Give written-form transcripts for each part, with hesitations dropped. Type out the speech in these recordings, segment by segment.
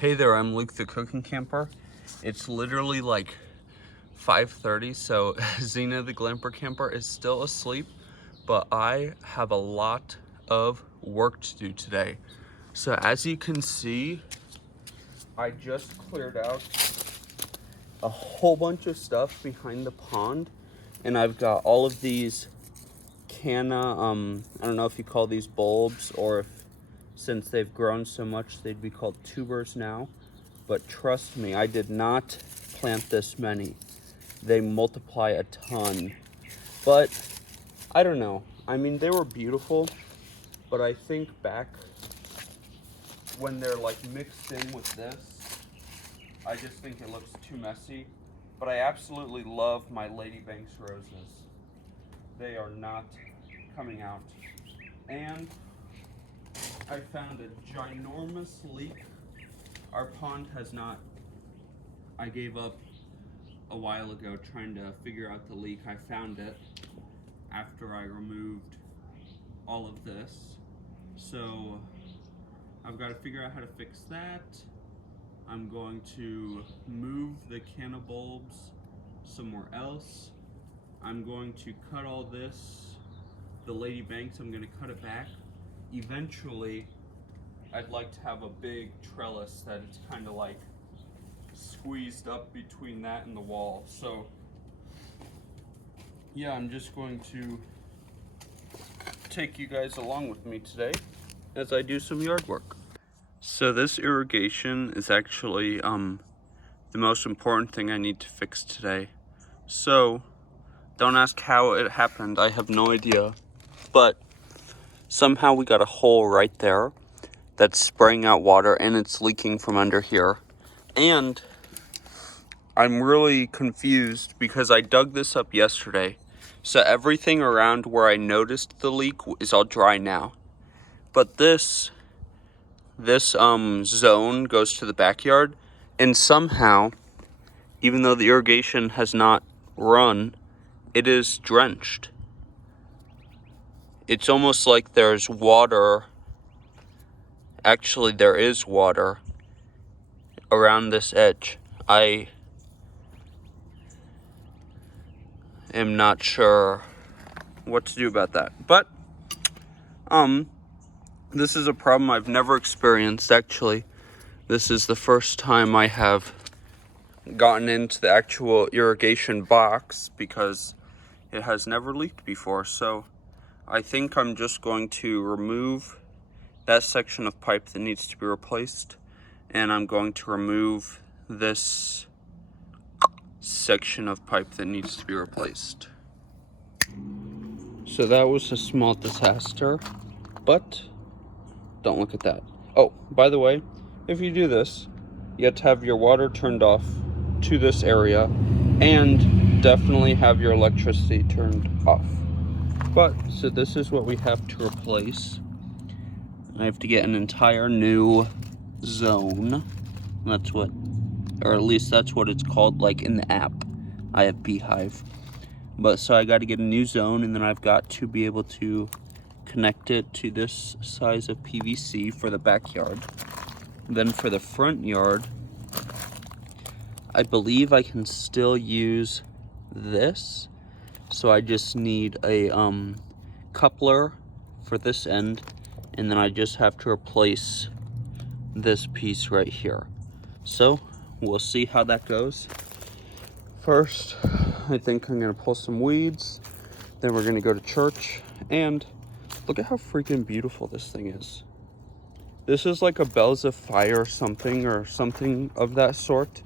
Hey there, I'm Luke the Cookin Camper. It's literally like 5:30, so Xena the Glamper Camper is still asleep, but I have a lot of work to do today. So as you can see, I just cleared out a whole bunch of stuff behind the pond, and I've got all of these I don't know if you call these bulbs, or if since they've grown so much they'd be called tubers now. But trust me, I did not plant this many. They multiply a ton. But I don't know. I mean, they were beautiful, but I think back when they're like mixed in with this, I just think it looks too messy. But I absolutely love my Lady Banks roses. They are not coming out. And I found a ginormous leak. Our pond has not. I gave up a while ago trying to figure out the leak. I found it after I removed all of this. So I've got to figure out how to fix that. I'm going to move the can of bulbs somewhere else. I'm going to cut all this, the Lady Banks, I'm going to cut it back. Eventually, I'd like to have a big trellis that it's kind of like squeezed up between that and the wall. So yeah, I'm just going to take you guys along with me today as I do some yard work. So this irrigation is actually the most important thing I need to fix today. So don't ask how it happened, I have no idea. But somehow we got a hole right there that's spraying out water, and it's leaking from under here. And I'm really confused because I dug this up yesterday. So everything around where I noticed the leak is all dry now. But this zone goes to the backyard, and somehow, even though the irrigation has not run, it is drenched. It's almost like there's water. Actually, there is water around this edge. I am not sure what to do about that. But this is a problem I've never experienced. Actually, this is the first time I have gotten into the actual irrigation box because it has never leaked before. So I think I'm just going to remove that section of pipe that needs to be replaced, and I'm going to remove this section of pipe that needs to be replaced. So that was a small disaster, but don't look at that. Oh, by the way, if you do this, you have to have your water turned off to this area, and definitely have your electricity turned off. But so this is what we have to replace. I have to get an entire new zone. That's what, or at least that's what it's called, like in the app. I have Beehive. But so I got to get a new zone, and then I've got to be able to connect it to this size of PVC for the backyard. Then for the front yard, I believe I can still use this. So I just need a coupler for this end, and then I just have to replace this piece right here. So we'll see how that goes. First, I think I'm gonna pull some weeds, then we're gonna go to church, and look at how freaking beautiful this thing is. This is like a bells of fire or something of that sort.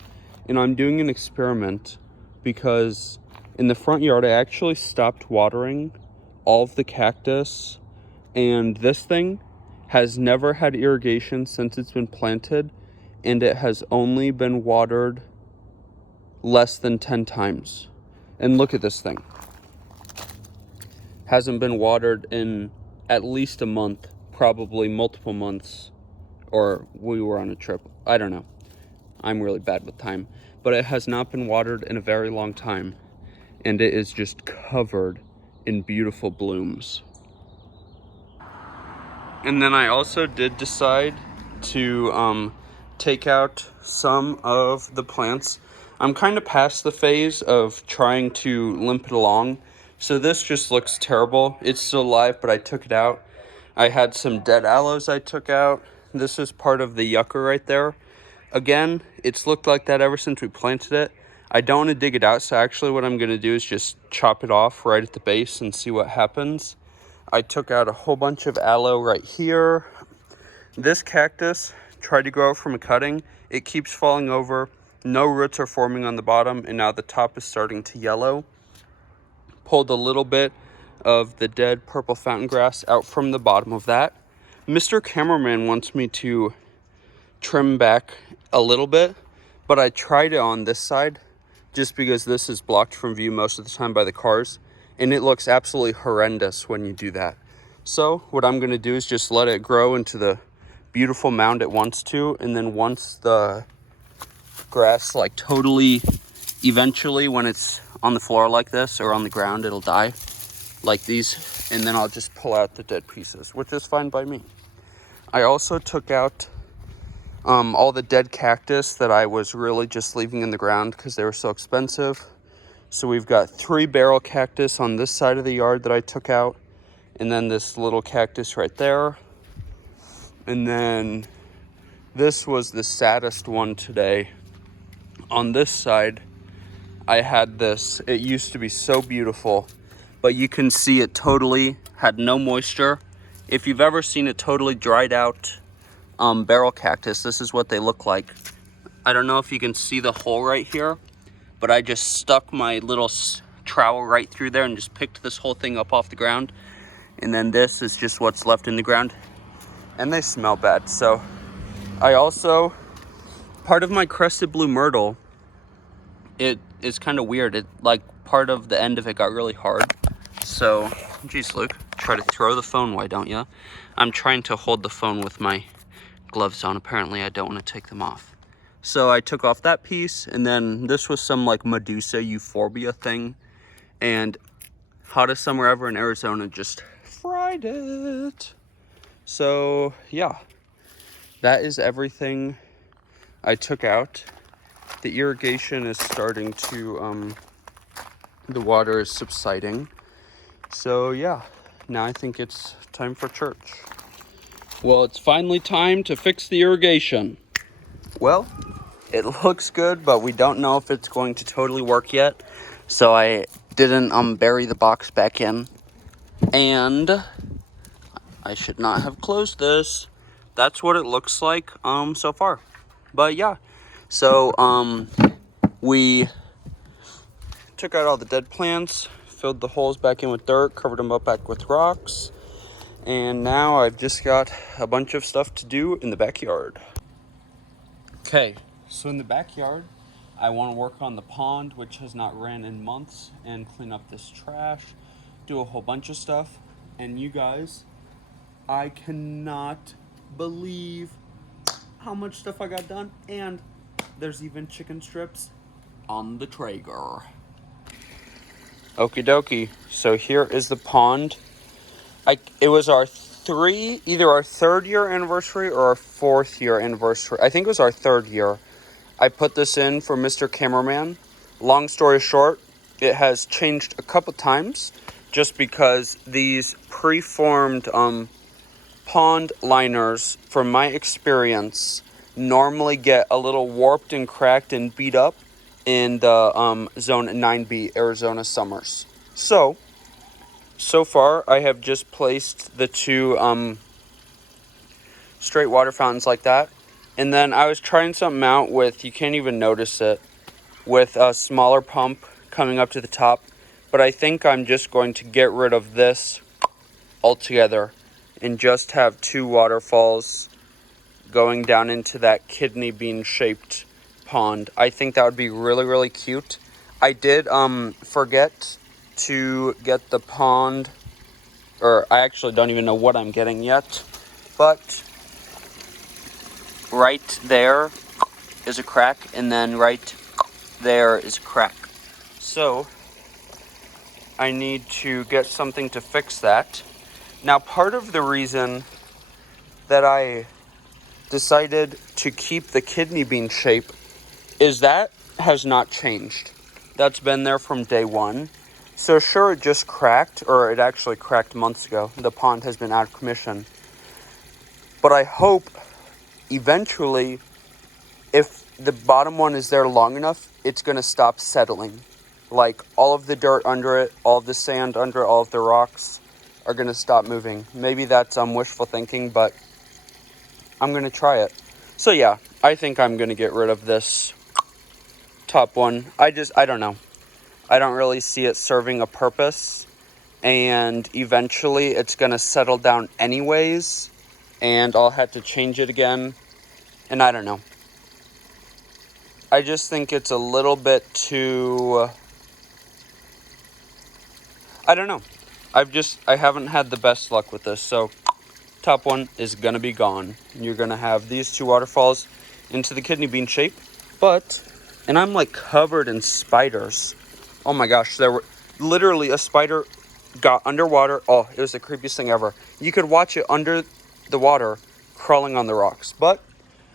And I'm doing an experiment because in the front yard, I actually stopped watering all of the cactus, and this thing has never had irrigation since it's been planted, and it has only been watered less than 10 times. And look at this thing. Hasn't been watered in at least a month, probably multiple months, or we were on a trip. I don't know. I'm really bad with time. But it has not been watered in a very long time, and it is just covered in beautiful blooms. And then I also did decide to take out some of the plants. I'm kind of past the phase of trying to limp it along. So this just looks terrible. It's still alive, but I took it out. I had some dead aloes I took out. This is part of the yucca right there. Again, it's looked like that ever since we planted it. I don't want to dig it out, so actually what I'm going to do is just chop it off right at the base and see what happens. I took out a whole bunch of aloe right here. This cactus tried to grow out from a cutting. It keeps falling over. No roots are forming on the bottom, and now the top is starting to yellow. Pulled a little bit of the dead purple fountain grass out from the bottom of that. Mr. Cameraman wants me to trim back a little bit, but I tried it on this side just because this is blocked from view most of the time by the cars, and it looks absolutely horrendous when you do that. So what I'm going to do is just let it grow into the beautiful mound it wants to, and then once the grass like totally, eventually when it's on the floor like this or on the ground, it'll die like these, and then I'll just pull out the dead pieces, which is fine by me. I also took out all the dead cactus that I was really just leaving in the ground because they were so expensive. So we've got 3 barrel cactus on this side of the yard that I took out, and then this little cactus right there. And then this was the saddest one today. On this side, I had this. It used to be so beautiful, but you can see it totally had no moisture. If you've ever seen a totally dried out barrel cactus, this is what they look like. I don't know if you can see the hole right here, but I just stuck my little trowel right through there and just picked this whole thing up off the ground. And then this is just what's left in the ground, and they smell bad. So I also, part of my crested blue myrtle, it is kind of weird. It like part of the end of it got really hard. So, geez, Luke, try to throw the phone, why don't you? I'm trying to hold the phone with my gloves on. Apparently I don't want to take them off. So I took off that piece, and then this was some like Medusa euphorbia thing, and hottest summer ever in Arizona, just fried it. So yeah, that is everything I took out. The irrigation is starting to the water is subsiding. So yeah, now I think it's time for church. Well, it's finally time to fix the irrigation. Well, it looks good, but we don't know if it's going to totally work yet. So I didn't bury the box back in. And I should not have closed this. That's what it looks like so far. But yeah, so we took out all the dead plants, filled the holes back in with dirt, covered them up back with rocks. And now I've just got a bunch of stuff to do in the backyard. Okay, so in the backyard, I want to work on the pond, which has not ran in months, and clean up this trash, do a whole bunch of stuff. And you guys, I cannot believe how much stuff I got done. And there's even chicken strips on the Traeger. Okie dokie, so here is the pond. It was either our 3rd year anniversary or our 4th year anniversary. I think it was our 3rd year. I put this in for Mr. Cameraman. Long story short, it has changed a couple times just because these preformed pond liners, from my experience, normally get a little warped and cracked and beat up in the Zone 9B Arizona summers. So far, I have just placed the 2 straight water fountains like that. And then I was trying something out with, you can't even notice it, with a smaller pump coming up to the top. But I think I'm just going to get rid of this altogether and just have 2 waterfalls going down into that kidney bean shaped pond. I think that would be really, really cute. I did forget to get the pond, or I actually don't even know what I'm getting yet, but right there is a crack, and then right there is a crack. So I need to get something to fix that. Now, part of the reason that I decided to keep the kidney bean shape is that has not changed. That's been there from day one. So sure, it just cracked, or it actually cracked months ago. The pond has been out of commission. But I hope eventually, if the bottom one is there long enough, it's going to stop settling. Like all of the dirt under it, all of the sand under it, all of the rocks are going to stop moving. Maybe that's wishful thinking, but I'm going to try it. So yeah, I think I'm going to get rid of this top one. I don't know. I don't really see it serving a purpose. And eventually it's going to settle down anyways. And I'll have to change it again. And I don't know. I just think it's a little bit too... I don't know. I haven't had the best luck with this. So top one is going to be gone. You're going to have these two waterfalls into the kidney bean shape. And I'm like covered in spiders. Oh my gosh, there were literally a spider got underwater. Oh, it was the creepiest thing ever. You could watch it under the water crawling on the rocks. But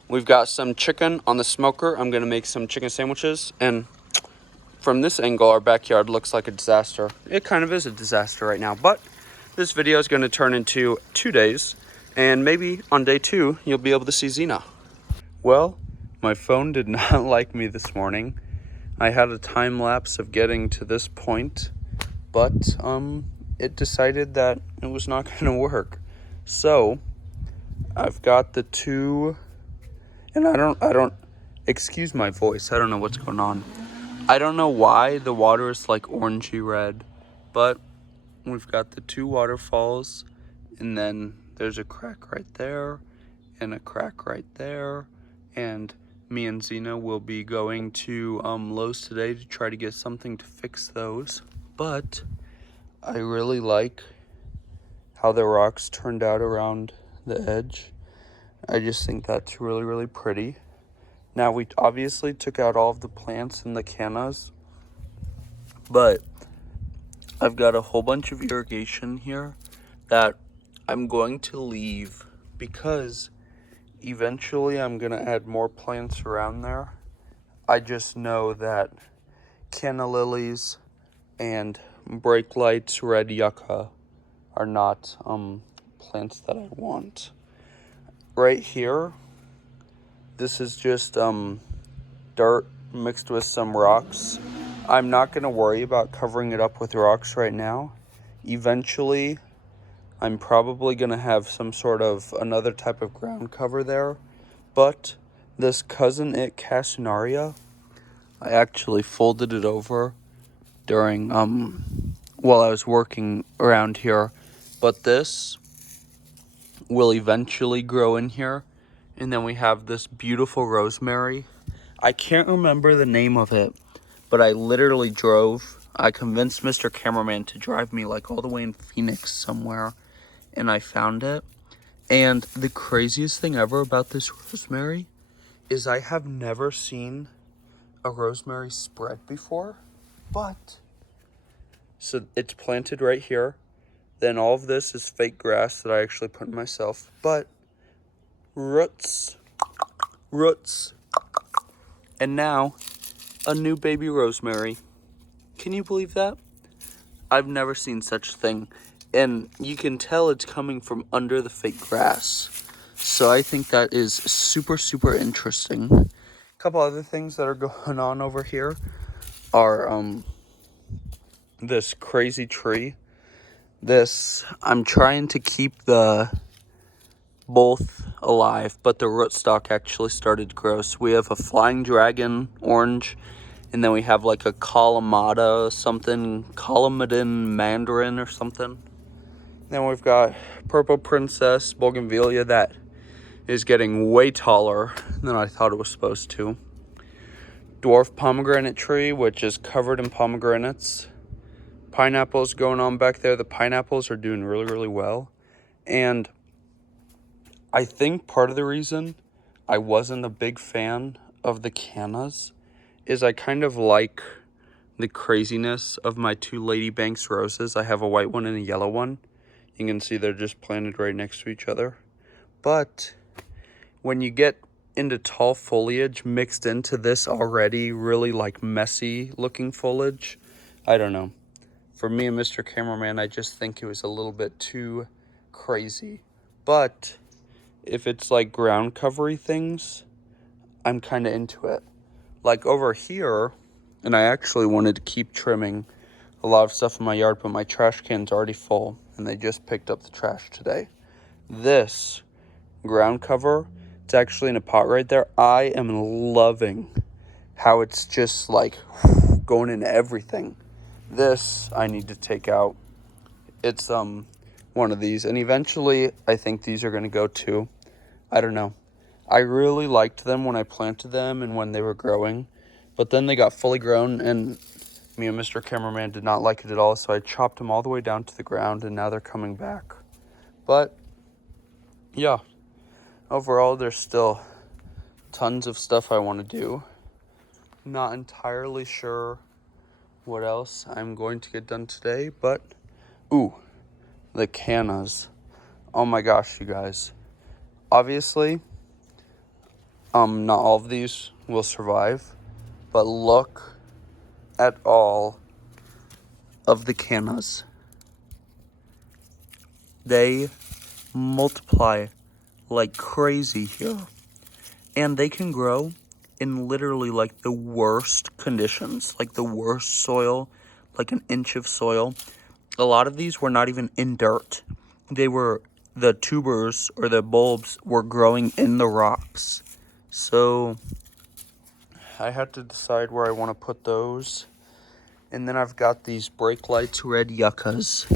we've got some chicken on the smoker. I'm going to make some chicken sandwiches. And from this angle, our backyard looks like a disaster. It kind of is a disaster right now. But this video is going to turn into 2 days. And maybe on day 2, you'll be able to see Xena. Well, my phone did not like me this morning. I had a time lapse of getting to this point, but it decided that it was not going to work. So I've got the two, and I don't excuse my voice. I don't know what's going on. I don't know why the water is like orangey red, but we've got the two waterfalls, and then there's a crack right there and a crack right there. And me and Xena will be going to Lowe's today to try to get something to fix those. But I really like how the rocks turned out around the edge. I just think that's really, really pretty. Now, we obviously took out all of the plants in the cannas, but I've got a whole bunch of irrigation here that I'm going to leave because eventually I'm going to add more plants around there. I just know that canna lilies and brake lights, red yucca are not plants that I want. Right here, this is just dirt mixed with some rocks. I'm not going to worry about covering it up with rocks right now. Eventually, I'm probably going to have some sort of another type of ground cover there. But this Cousin It Cassionaria, I actually folded it over during, while I was working around here. But this will eventually grow in here. And then we have this beautiful rosemary. I can't remember the name of it, but I literally I convinced Mr. Cameraman to drive me like all the way in Phoenix somewhere. And I found it. And the craziest thing ever about this rosemary is I have never seen a rosemary spread before. But, so it's planted right here. Then all of this is fake grass that I actually put myself. But roots, and now a new baby rosemary. Can you believe that? I've never seen such a thing. And you can tell it's coming from under the fake grass. So I think that is super, super interesting. A couple other things that are going on over here are this crazy tree. I'm trying to keep both alive, but the rootstock actually started to grow. So we have a flying dragon orange, and then we have like a Kalamata something, Calamadin mandarin or something. Then we've got purple princess bougainvillea that is getting way taller than I thought it was supposed to. Dwarf pomegranate tree, which is covered in pomegranates. Pineapples going on back there. The pineapples are doing really, really well. And I think part of the reason I wasn't a big fan of the cannas is I kind of like the craziness of my two Lady Banks roses. I have a white one and a yellow one. You can see they're just planted right next to each other. But when you get into tall foliage mixed into this already really like messy looking foliage, I don't know. For me and Mr. Cameraman, I just think it was a little bit too crazy. But if it's like ground covery things, I'm kind of into it. Like over here, and I actually wanted to keep trimming a lot of stuff in my yard, but my trash can's already full, and they just picked up the trash today. This ground cover, it's actually in a pot right there. I am loving how it's just like going into everything. This I need to take out. It's one of these, and eventually I think these are going to go too. I don't know. I really liked them when I planted them and when they were growing, but then they got fully grown and me and Mr. Cameraman did not like it at all, so I chopped them all the way down to the ground and now they're coming back. But yeah, overall there's still tons of stuff I want to do. Not entirely sure what else I'm going to get done today, but ooh, the cannas. Oh my gosh, you guys. Obviously, not all of these will survive, but look at all of the cannas. They multiply like crazy here, and they can grow in literally like the worst conditions, like the worst soil, like an inch of soil. A lot of these were not even in dirt. The tubers or the bulbs were growing in the rocks. So I had to decide where I want to put those. And then I've got these brake lights red yuccas.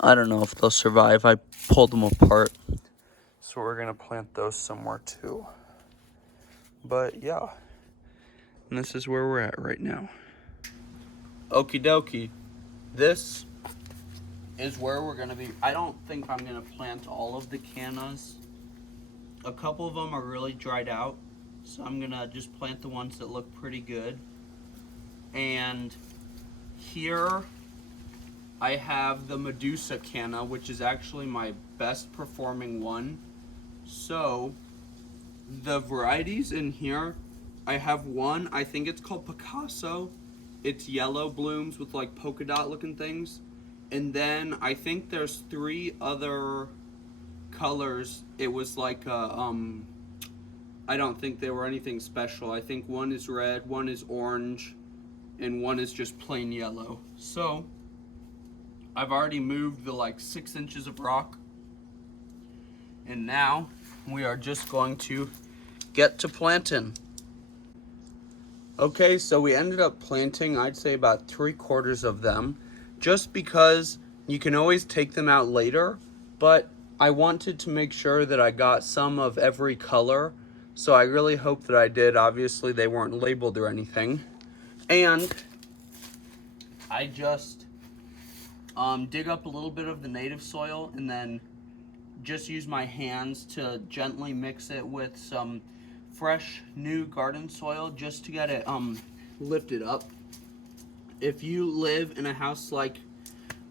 I don't know if they'll survive. I pulled them apart. So we're going to plant those somewhere too. But yeah, and this is where we're at right now. Okie dokie. This is where we're gonna be. I don't think I'm gonna plant all of the cannas. A couple of them are really dried out, so I'm gonna just plant the ones that look pretty good. And here I have the Medusa canna, which is actually my best performing one. So the varieties in here, I have one, I think it's called Picasso. It's yellow blooms with like polka dot looking things. And then I think there's 3 other colors. It was like I don't think they were anything special. I think one is red, one is orange, and one is just plain yellow. So I've already moved the like 6 inches of rock. And now we are just going to get to planting. Okay, so we ended up planting, I'd say about 3/4 of them, just because you can always take them out later, but I wanted to make sure that I got some of every color, so I really hope that I did. Obviously, they weren't labeled or anything. And I just dig up a little bit of the native soil and then just use my hands to gently mix it with some fresh new garden soil just to get it lifted up. If you live in a house like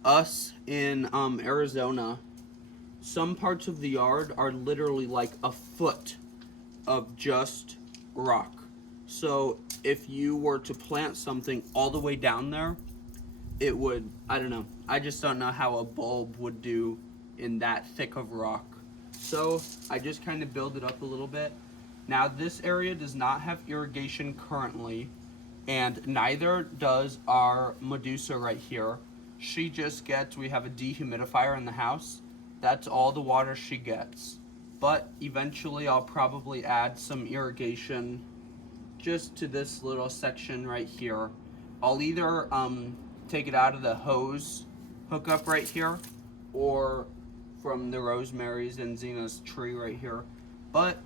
us in Arizona, some parts of the yard are literally like a foot of just rock. So if you were to plant something all the way down there, it would, I don't know, I just don't know how a bulb would do in that thick of rock. So I just kind of build it up a little bit. Now this area does not have irrigation currently, and neither does our Medusa right here. She just gets, we have a dehumidifier in the house. That's all the water she gets. But eventually I'll probably add some irrigation just to this little section right here. I'll either take it out of the hose hookup right here or from the Rosemary's and Zena's tree right here. But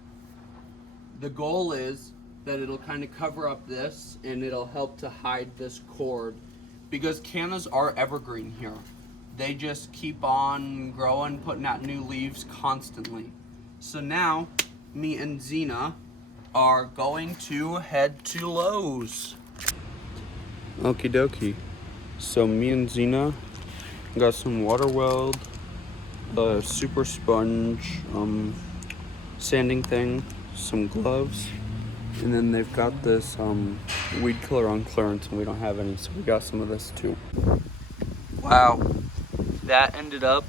the goal is that it'll kind of cover up this and it'll help to hide this cord, because cannas are evergreen here. They just keep on growing, putting out new leaves constantly. So now me and Zena are going to head to Lowe's. Okie dokie. So me and Zena got some water weld, the super sponge sanding thing, some gloves, and then they've got this weed killer on clearance, and we don't have any, so we got some of this too. Wow, that ended up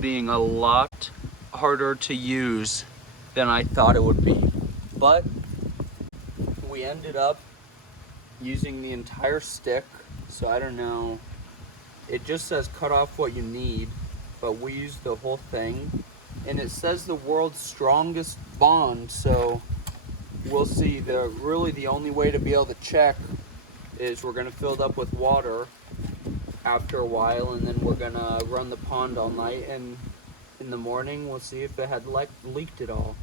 being a lot harder to use than I thought it would be, but we ended up using the entire stick. So I don't know, it just says cut off what you need, but we used the whole thing, and it says the world's strongest bond, so we'll see. Really the only way to be able to check is we're gonna fill it up with water after a while, and then we're gonna run the pond all night, and in the morning we'll see if it had leaked at all.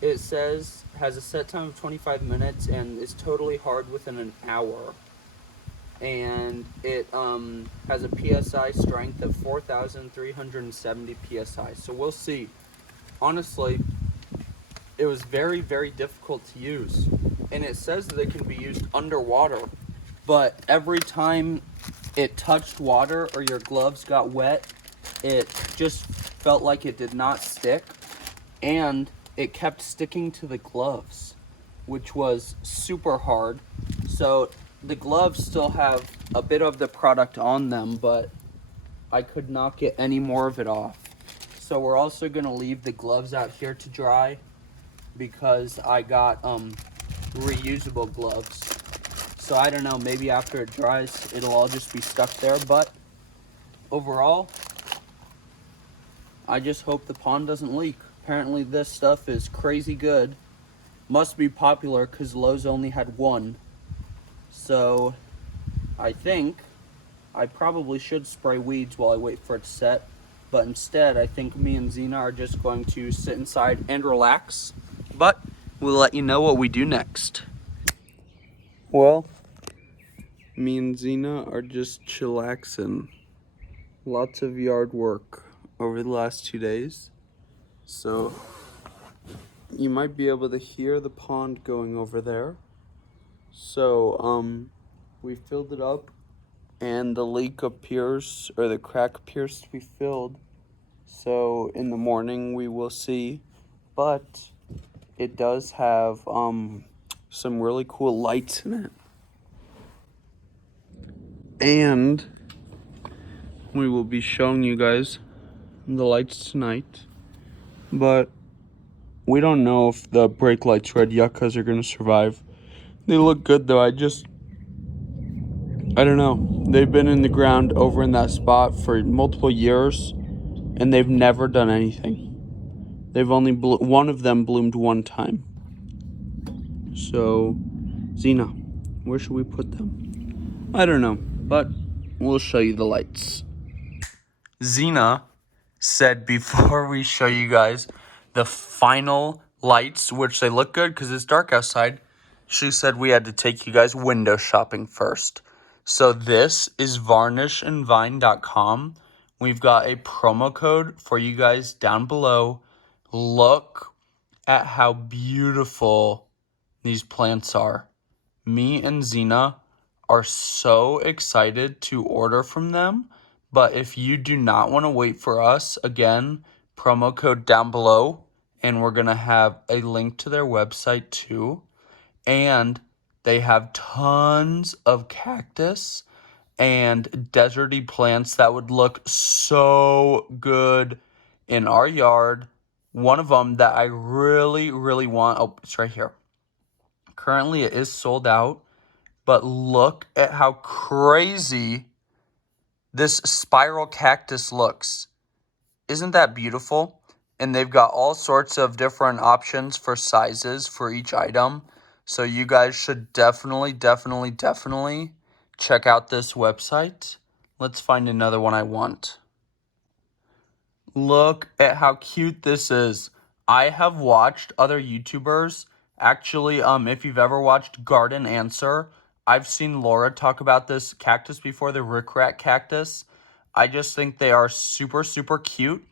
It says has a set time of 25 minutes and is totally hard within an hour, and it has a PSI strength of 4,370 PSI. So we'll see. Honestly, it was very, very difficult to use, and it says that it can be used underwater, but every time it touched water or your gloves got wet, it just felt like it did not stick, and it kept sticking to the gloves, which was super hard. So the gloves still have a bit of the product on them, but I could not get any more of it off. So we're also gonna leave the gloves out here to dry, because I got reusable gloves. So I don't know, maybe after it dries, it'll all just be stuck there, but overall, I just hope the pond doesn't leak. Apparently this stuff is crazy good. Must be popular because Lowe's only had one. So I think I probably should spray weeds while I wait for it to set, but instead I think me and Xena are just going to sit inside and relax, but we'll let you know what we do next. Well, me and Xena are just chillaxing. Lots of yard work over the last 2 days, so you might be able to hear the pond going over there. So we filled it up, and the leak appears, or the crack appears to be filled. So in the morning we will see, but it does have some really cool lights in it. And we will be showing you guys the lights tonight, but we don't know if the brake lights red yuccas are gonna survive. They look good though. I don't know. They've been in the ground over in that spot for multiple years, and they've never done anything. They've only one of them bloomed one time. So, Xena, where should we put them? I don't know, but we'll show you the lights. Xena said before we show you guys the final lights, which they look good because it's dark outside, she said we had to take you guys window shopping first. So this is varnishandvine.com. We've got a promo code for you guys down below. Look at how beautiful these plants are. Me and Xena are so excited to order from them. But if you do not want to wait for us, again, promo code down below, and we're going to have a link to their website too. And they have tons of cactus and deserty plants that would look so good in our yard. One of them that I really, really want, oh, it's right here. Currently it is sold out, but look at how crazy this spiral cactus looks. Isn't that beautiful? And they've got all sorts of different options for sizes for each item. So you guys should definitely check out this website. Let's find another one I want. Look at how cute this is. I have watched other YouTubers. Actually, if you've ever watched Garden Answer, I've seen Laura talk about this cactus before, the rickrack cactus. I just think they are super cute.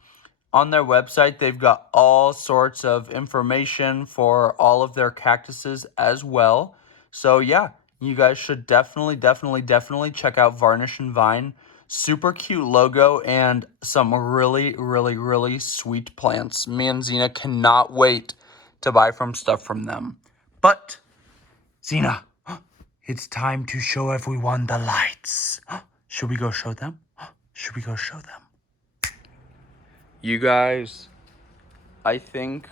On their website, they've got all sorts of information for all of their cactuses as well. So yeah, you guys should definitely check out Varnish and Vine. Super cute logo and some really sweet plants. Me and Xena cannot wait to buy stuff from them. But, Zena, it's time to show everyone the lights. Should we go show them? Should we go show them? You guys, I think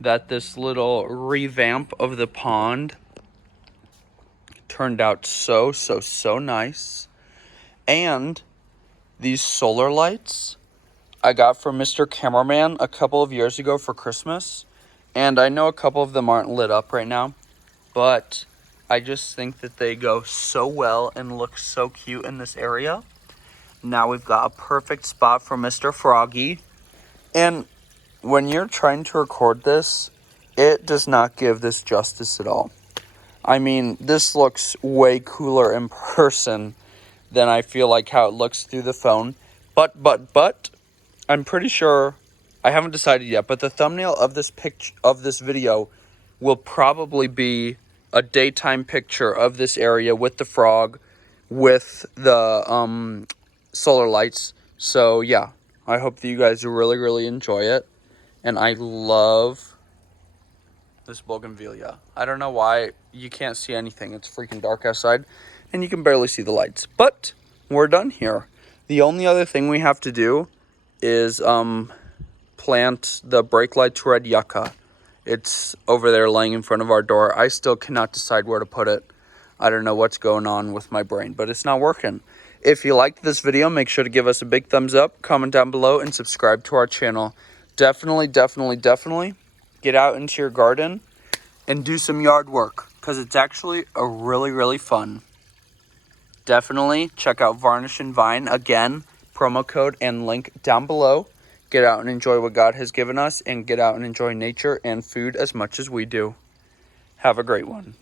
that this little revamp of the pond turned out so nice. And these solar lights I got from Mr. Cameraman a couple of years ago for Christmas. And I know a couple of them aren't lit up right now, but I just think that they go so well and look so cute in this area. Now we've got a perfect spot for Mr. Froggy. And when you're trying to record this, it does not give this justice at all. I mean, this looks way cooler in person than I feel like how it looks through the phone. But, I'm pretty sure, I haven't decided yet, but the thumbnail of this video will probably be a daytime picture of this area with the frog, with the solar lights. So yeah, I hope that you guys really enjoy it. And I love this bougainvillea. I don't know why you can't see anything. It's freaking dark outside and you can barely see the lights. But we're done here. The only other thing we have to do is plant the brake lights red yucca. It's over there laying in front of our door. I still cannot decide where to put it. I don't know what's going on with my brain, but it's not working. If you liked this video, make sure to give us a big thumbs up, comment down below, and subscribe to our channel. Definitely get out into your garden and do some yard work, because it's actually a really fun. Definitely check out Varnish and Vine. Again, promo code and link down below. Get out and enjoy what God has given us, and get out and enjoy nature and food as much as we do. Have a great one.